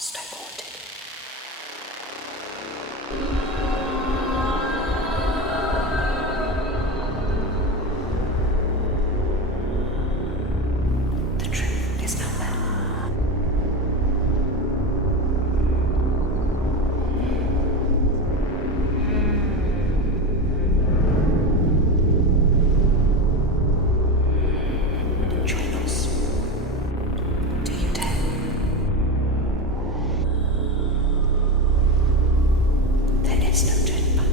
Stoke haunted. The truth is out there. Join us. Do you dare? There is no turning back.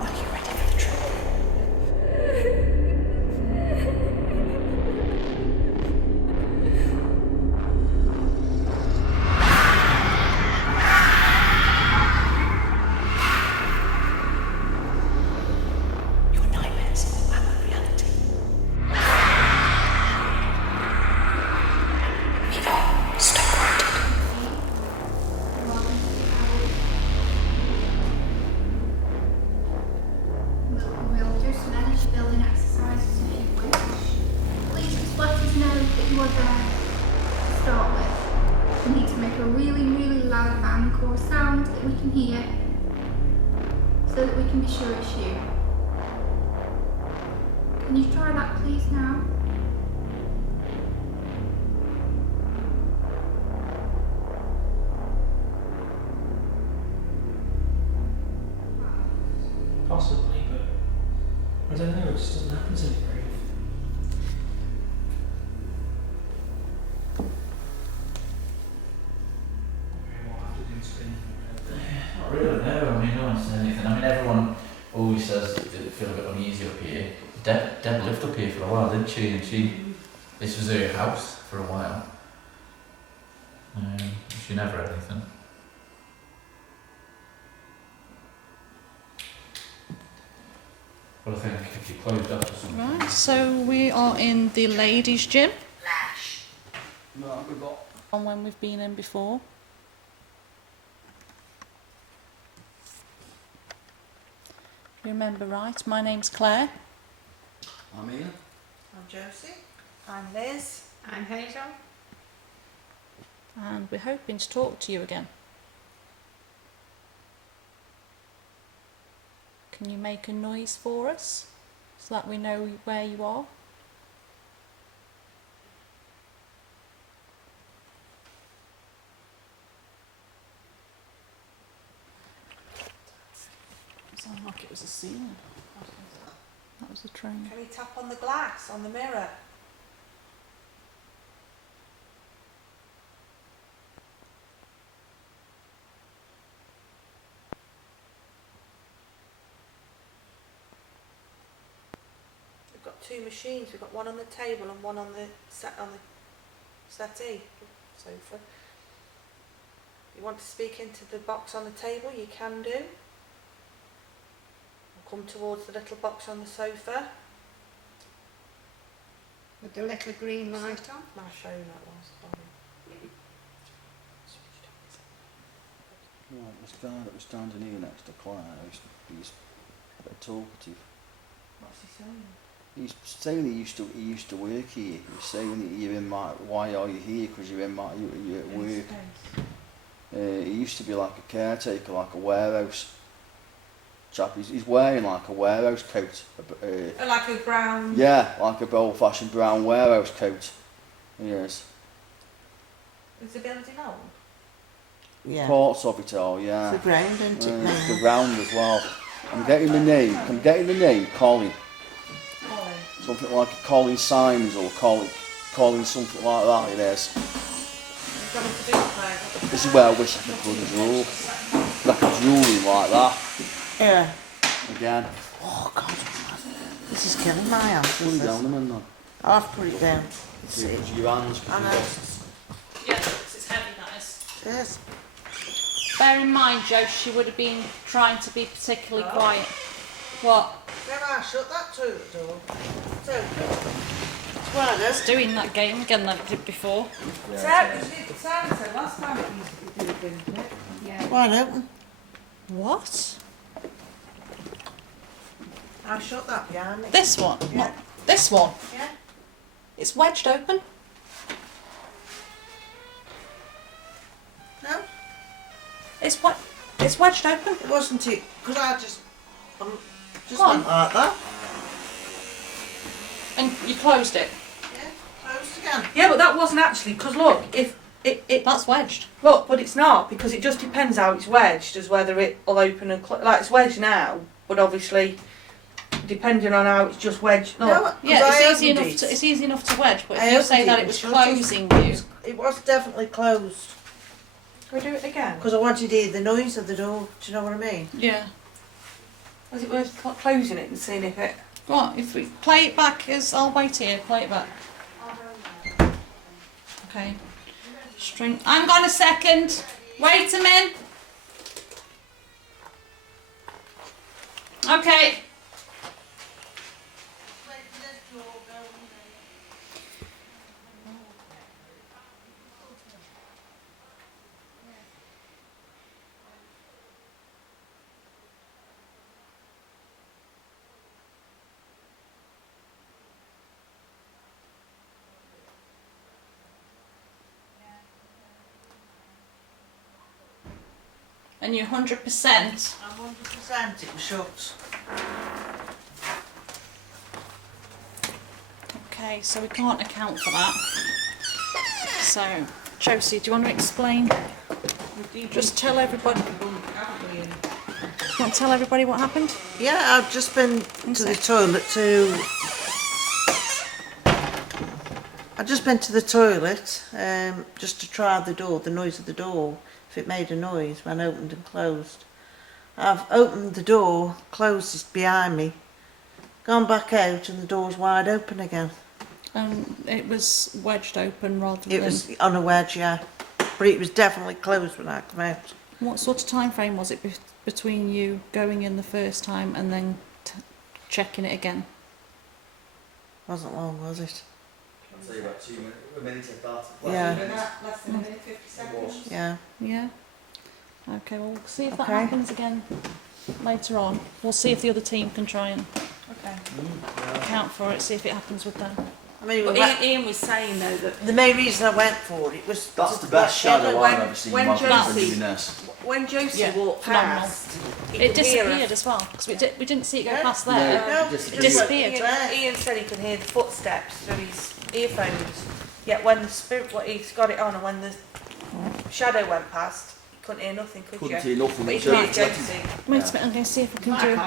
Are you ready for the truth? Your nightmares are our reality. We are Stoke haunted. We'll do some energy building exercises if you wish. Please just let us know that you are there to start with. We need to make a really, really loud bang or sound that we can hear so that we can be sure it's you. Can you try that please now? Possibly, but I don't know, it just doesn't happen to me very often. Okay, well, I'll have to do spin. Not really, no. I mean, no one said anything. I mean, everyone always says that they feel a bit uneasy up here. Deb lived up here for a while, didn't she? And this was her house for a while. She never had anything. But I think if you closed up or something. Right, so we are in the ladies' gym. No, we've got. On when we've been in before. You remember right, my name's Claire. I'm Ian. I'm Josie. I'm Liz. I'm Hazel. And we're hoping to talk to you again. Can you make a noise for us so that we know where you are? It sounded like it was a ceiling. That was a train. Can we tap on the glass, on the mirror? We've got two machines. We've got one on the table and one on the settee, sofa. If you want to speak into the box on the table, you can do. Or come towards the little box on the sofa. With the little green light on. I'll show you that one. Sorry. Right, this guy that was standing here next to Claire, he's a bit talkative. What's he saying? He's saying he used to work here. He's saying that you're in my. Why are you here? Because you're at work. He used to be like a caretaker, like a warehouse chap. He's wearing like a warehouse coat. Like a brown. Yeah, like a old-fashioned brown warehouse coat. Yes. Is the building old? Yeah. Parts of it all, yeah. It's the ground, isn't it? It's now? the round as well. I'm getting the name. I'm getting the name. Colin. Colin. Something like a Colin Symes or Colin something like that. It is. You've got to do it. This is where I wish I could draw. I could draw him like that. Yeah. Again. Oh God, this is killing my hands. Put it down a minute then. I'll have to put it down. See, because your hands. I know. Yeah, it's heavy, that is. Yes. Bear in mind, Joe, she would have been trying to be particularly quiet. What? Then I shut that door. So, Well, It's doing that game again that it did before. Sarah said last time it did it, didn't it? Yeah. wide open. What? I'll shut that behind me. This one? Yeah. Not this one? Yeah. It's wedged open. No, It's what? It's wedged open. it wasn't it. Because I just Go on. went like that. And you closed it. Yeah, closed again. Yeah, but that wasn't actually, because look, if it That's wedged. look, but it's not, because it just depends how it's wedged, as whether it'll open and close. Like, it's wedged now, but obviously, depending on how it's just wedged. Look, No, Yeah, 'cause I it's easy opened enough it. to. It's easy enough to wedge, but I if you say opened that it, it was but shut closing you, It was definitely closed. can we do it again? Because I wanted to hear the noise of the door. Do you know what I mean? yeah. Was it worth closing it and seeing if it... Go on. If we play it back, as I'll wait here. Play it back. Okay. String. Hang on a second. Wait a minute. Okay. And you're 100%. I'm 100% it was shut. Okay, so we can't account for that. So, Josie, do you want to explain? Just tell everybody. You want to tell everybody what happened? Yeah, I've just been to the sec. toilet to... I've just been to the toilet just to try the door, the noise of the door, if it made a noise when opened and closed. I've opened the door, closed it behind me, gone back out and the door's wide open again. It was wedged open rather It than... was on a wedge, yeah, but it was definitely closed when I come out. What sort of time frame was it between you going in the first time and then checking it again? Wasn't long, was it? I'd say about 2 minutes, a minute at that. Yeah. Less than a minute, 50 seconds. Yeah. Yeah? Okay, well, we'll see if that Okay. happens again later on. We'll see if the other team can try and Okay. account for it, see if it happens with them. I mean, But we went- Ian was saying though that the main reason I went for it was... That's the to- best shadow when- I've ever seen when while Josie- doing this. when Josie Yeah, walked phenomenal. past, he It could hear disappeared her. as well, because we didn't see it go Yeah. past No. there. No, It it disappeared. Ian said he could hear the footsteps through his earphones. Yet when the spirit, he's got it on, and when the shadow went past, you couldn't hear nothing, could Couldn't you? hear nothing. But you So could hear it's like- Josie. Wait a minute, I'm going to see if we can do...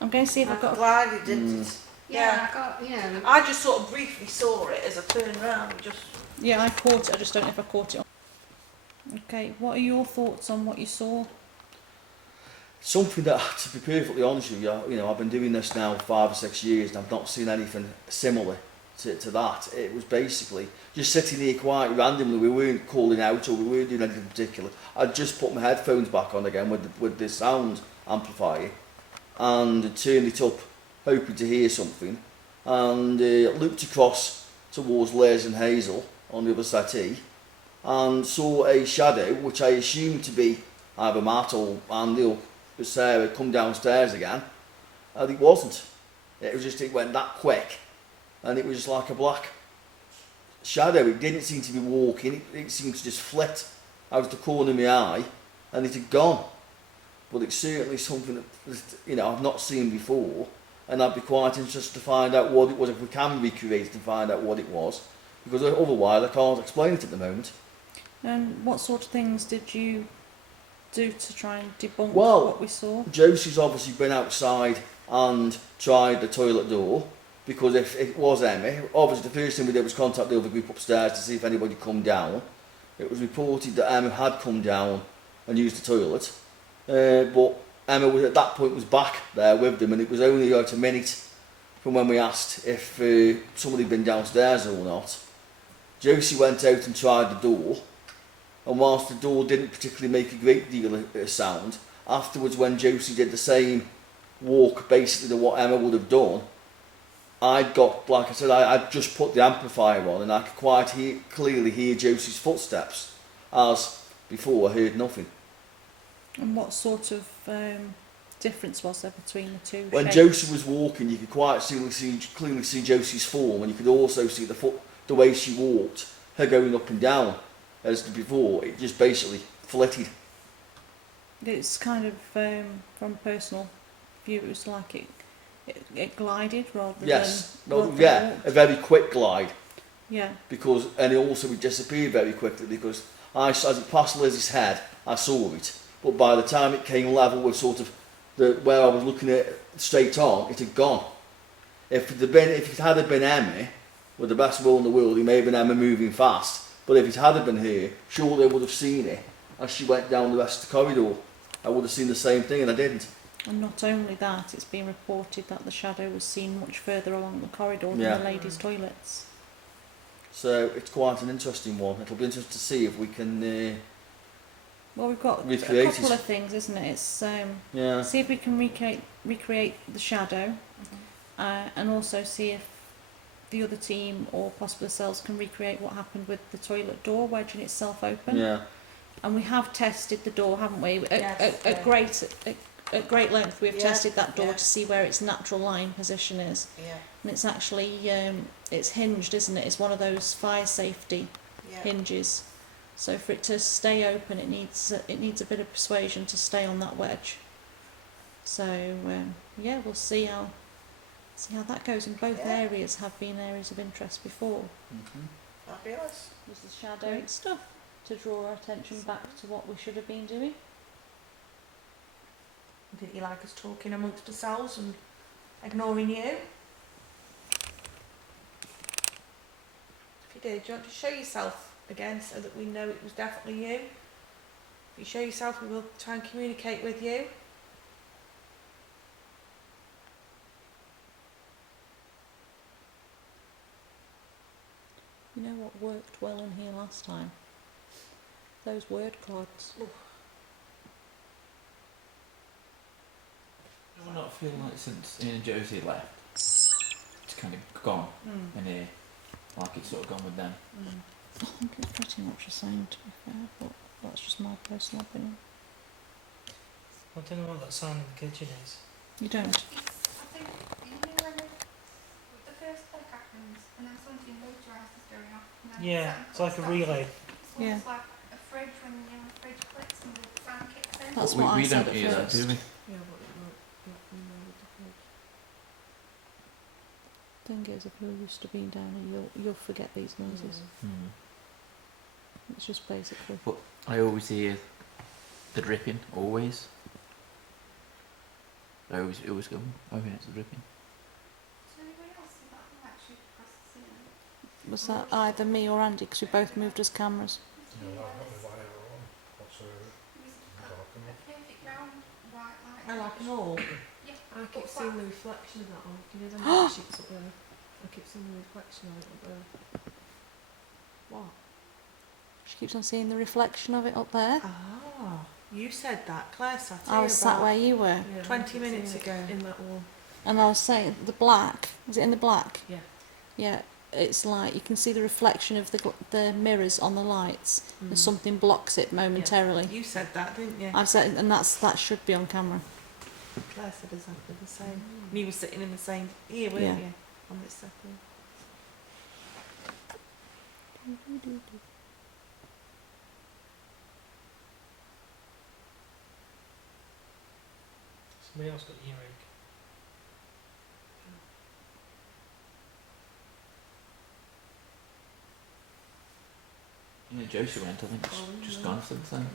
I'm going to see if I've got... Glad it didn't. Yeah, I got, yeah. I just sort of briefly saw it as I turned round. Just Yeah, I caught it, I just don't know if I caught it. Okay, what are your thoughts on what you saw? Something that, to be perfectly honest with you, I've been doing this now 5 or 6 years and I've not seen anything similar to that. It was basically just sitting here quite randomly. We weren't calling out or we weren't doing anything particular. I just put my headphones back on again with the sound amplifier and turned it up, hoping to hear something, and looked across towards Les and Hazel on the other settee and saw a shadow which I assumed to be either Matt or Andy or Sarah come downstairs again, and it wasn't. It went that quick, and it was just like a black shadow. It didn't seem to be walking, it seemed to just flit out of the corner of my eye, and it had gone. But it's certainly something that I've not seen before, and I'd be quite interested to find out what it was, if we can recreate it and find out what it was, because otherwise I can't explain it at the moment. And what sort of things did you do to try and debunk Well, what we saw? Josie's obviously been outside and tried the toilet door, because if it was Emmy, obviously the first thing we did was contact the other group upstairs to see if anybody had come down. It was reported that Emma had come down and used the toilet, but Emma was, at that point, was back there with them, and it was only about a minute from when we asked if somebody had been downstairs or not. Josie went out and tried the door, and whilst the door didn't particularly make a great deal of sound, afterwards when Josie did the same walk basically to what Emma would have done, I'd got, like I said, I'd just put the amplifier on, and I could quite clearly hear Josie's footsteps. As before, I heard nothing. And what sort of difference was there between the two When shapes? Josie was walking, you could quite clearly see Josie's form, and you could also see the way she walked, her going up and down. As before, it just basically flitted. It's kind of, from personal view, it was like it glided rather Yes, than... well, rather yeah, than walked. a very quick glide. Yeah. Because, and it also would disappear very quickly, because as it passed Lizzie's head, I saw it. But by the time it came level with sort of where I was looking at straight on, it had gone. If it had been Emmy, with the best will in the world, it may have been Emma moving fast. But if it had been her, surely I would have seen it as she went down the rest of the corridor. I would have seen the same thing, and I didn't. And not only that, it's been reported that the shadow was seen much further along the corridor than Yeah. the ladies' toilets. So it's quite an interesting one. It'll be interesting to see if we can. Well, we've got Recreate a couple it. of things, isn't it? It's Yeah. see if we can recreate the shadow, and also see if the other team or possibly ourselves can recreate what happened with the toilet door wedging itself open. Yeah. And we have tested the door, haven't we? Yes, At great length, we've Yeah, tested that door yeah. to see where its natural lying position is, Yeah. and it's actually it's hinged, isn't it? It's one of those fire safety Yeah. hinges. So for it to stay open, it needs a bit of persuasion to stay on that wedge. So yeah, we'll see how that goes. And both Yeah. areas have been areas of interest before. Mm-hmm. Fabulous. Was the shadow stuff to draw our attention back to what we should have been doing? Didn't you like us talking amongst ourselves and ignoring you? If you did, do you want to show yourself again so that we know it was definitely you? If you show yourself, we will try and communicate with you. You know what worked well in here last time? Those word clouds. Do I not feel like since Ian and Josie left, it's kind of gone in here, like it's sort of gone with them. I think it's pretty much the same, to be fair, but that's just my personal opinion. I don't know what that sound in the kitchen is. You don't? I think, you know when the first click happens and then something motorised is going off. And then Yeah, something it's like a clicks relay. It's Yeah. almost like a fridge when the fridge clicks and the sound kicks in. That's we what I we said don't at hear that, first. do we? Yeah, but it won't with the fridge. Thing is, if you're used to being down here, you'll forget these noises. It's just basically. I always hear the dripping, always. I always go, oh yeah, it's the dripping. Does anybody else see that light shoot across the ceiling? Was that either me or Andy? Because we both moved as cameras. It was a perfect round white light. I like an all. Yeah. I keep What's seeing that? the reflection of that one. Do you know the light sheets up there? I keep seeing the reflection of it up there. What? She keeps on seeing the reflection of it up there. Ah, you said that. Claire sat here I was sat about where you were, 20 minutes ago in that wall. and I was saying the black. Is it in the black? Yeah. Yeah. It's like you can see the reflection of the mirrors on the lights, and Mm. something blocks it momentarily. You said that, didn't you? I've said, and that should be on camera. Claire said exactly the same. And you were sitting in the same here, weren't Yeah. you? On this second. Somebody else got earache. Yeah, Josie went, I think it's just gone since then.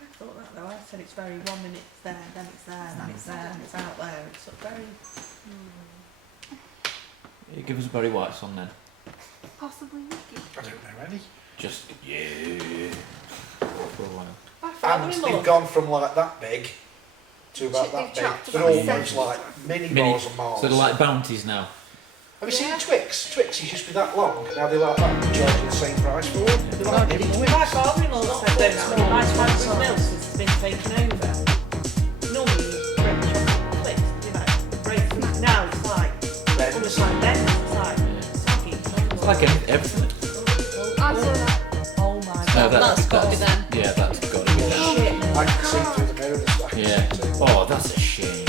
I thought that though. I said it's very 1 minute it's there, then it's there, then it's there, and it's out there. It's sort of very. Yeah, give us a Barry White song then. Possibly Ricky. I don't know any. Just, yeah. For a while. My And father-in-law. they've gone from like that big to about They've that big. chopped They're about almost 70. like mini Mini- bars of Mars. So they're like bounties now. Have you seen Twix? Twix used to be that long, and now they're like that. They're charging the same price for them. They're like mini Twix. My father-in-law said that my father's milk has been taken over. Normally, break chocolate clicks, you know, break. Now it's just like that. It's like soggy. It's like everything. I saw that. Oh my No, god. That's got to be them. Yeah, that's got to be that. Shit. I can see through the mirror this way. Yeah. Oh, that's a shame.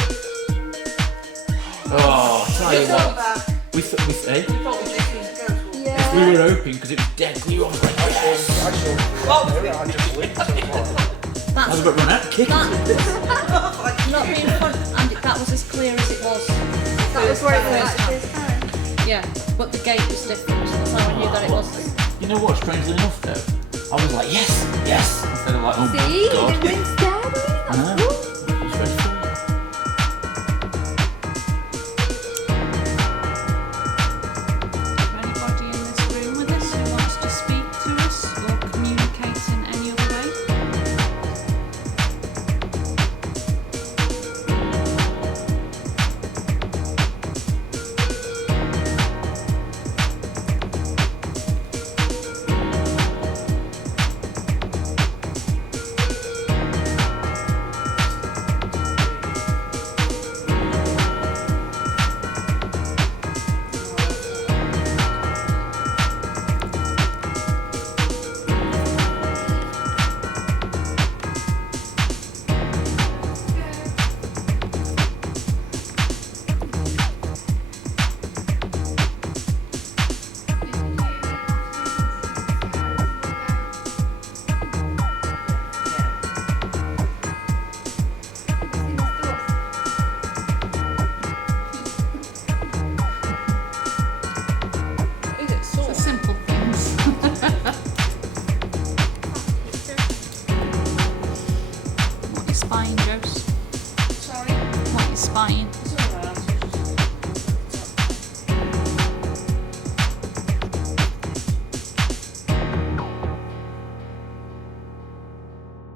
Oh, I tell you what. We Yeah. we were hoping because it was dead. We were almost like, yes. I saw the mirror, I just blinked. I was like, I was about to run out of kick. Not being fun, and that was as clear as it was. That was where it was First like time. this time. Yeah, but the gate was different. That's how I knew that it was. You know what? Strangely enough, though, I was like, yes, yes, instead of like, oh See? my god. It went steady. I know.